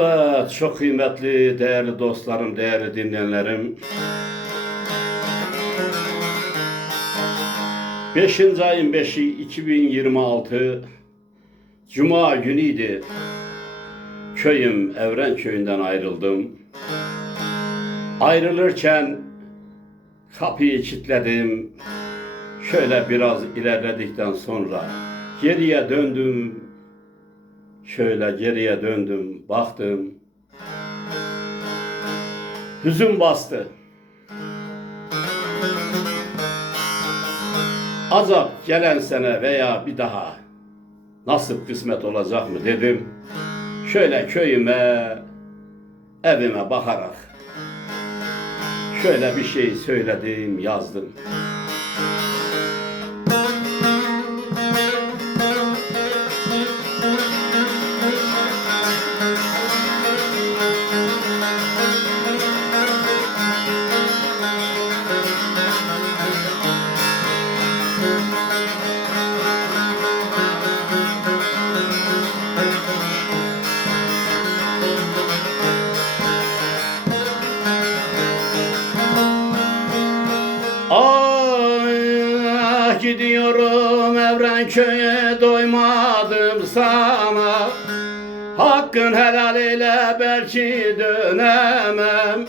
Evet, çok kıymetli, değerli dostlarım, değerli dinleyenlerim. 5. ayın 5'i 2026 Cuma günüydü. Köyüm Evren köyünden ayrıldım. Ayrılırken kapıyı kilitledim. Şöyle biraz ilerledikten sonra geriye döndüm. Şöyle geriye döndüm, baktım. Hüzün bastı. Azap gelen sene veya bir daha nasip kısmet olacak mı dedim. Şöyle köyüme, evime bakarak şöyle bir şey söyledim, yazdım. Ah, gidiyorum Evren köye, doymadım sana. Hakkın helal eyle, belki dönemem.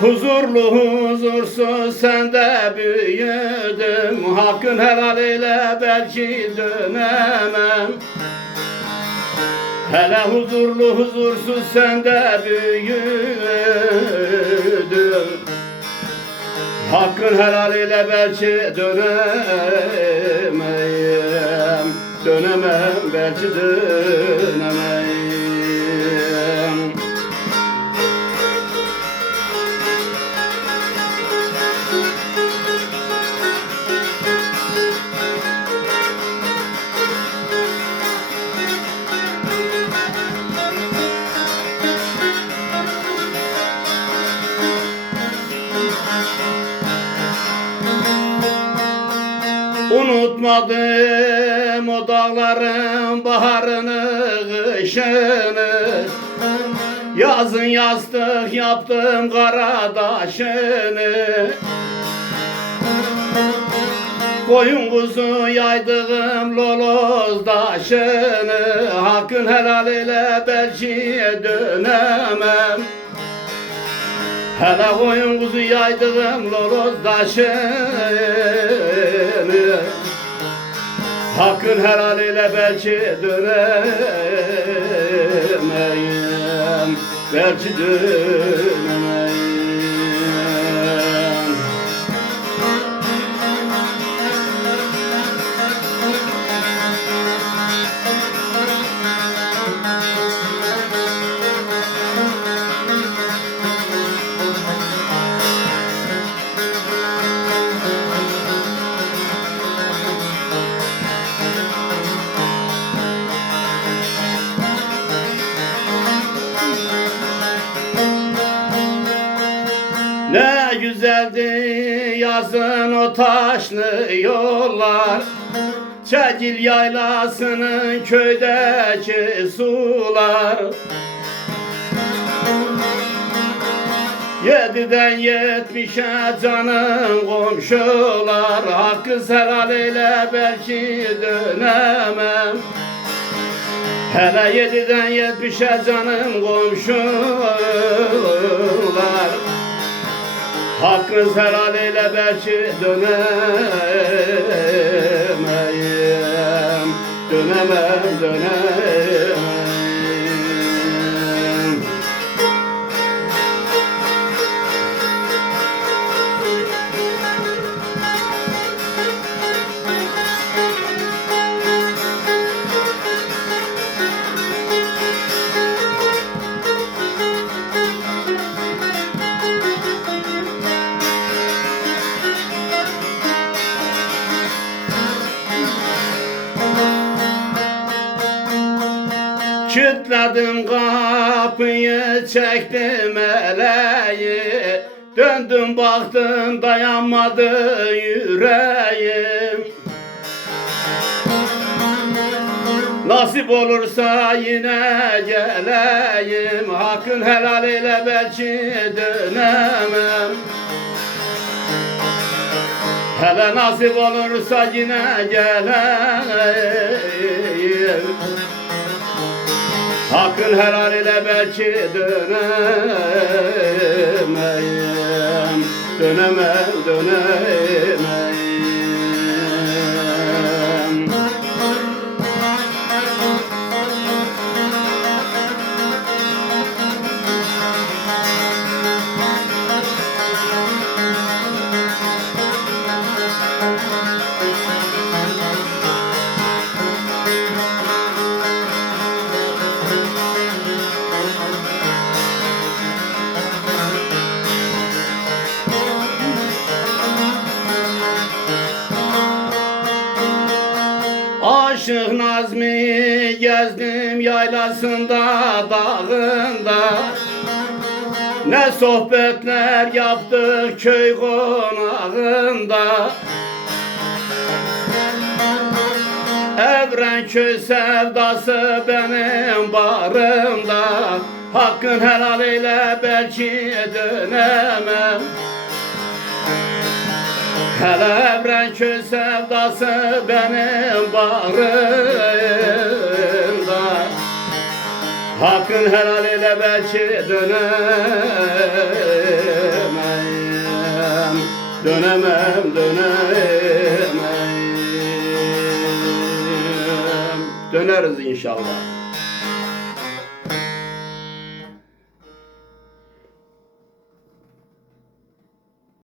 Huzurlu huzursuz sende büyüdüm. Hakkın helal eyle, belki dönemem. Hele huzurlu huzursuz sende büyüdüm. Hakkın helal ile belki dönemeyim. Dönemem, belki dönemeyim. Unutmadım o dağların baharını, kışını. Yazın yastık yaptım karadaşını. Koyun kuzu yaydığım loloz taşını. Hakkın helal ile belki dönemem. Hele koyun kuzu yaydığım loloz taşını. Hakkın helal ile belki dönemeyim. Belki dönemeyim. Ne güzeldi yazın o taşlı yollar, Çekil yaylasının köydeki sular. 7'den 70'e canım komşular. Hakkı helal eyle, belki dönemem. Hele 7'den 70'e canım komşular. Hakkı helal eyle, belki dönemeyim. Dönemem. Kilitledim kapıyı, çektim eleği. Döndüm baktım, dayanmadı yüreğim. Nasip olursa yine geleyim, hakkın helal ile belki dönemem. Hele nasip olursa yine geleyim, hakkın helal ile belki dönemeyim. Dönemeyim. Aşık Nazmi gezdim yaylasında, dağında. Ne sohbetler yaptık köy konağında. Evrenköy sevdası benim bağrımda, hakkın helal ile belki dönemem. Hele Evrenköy sevdası benim bağrımda, hakkın helal ile belki dönemem. Döneriz inşallah.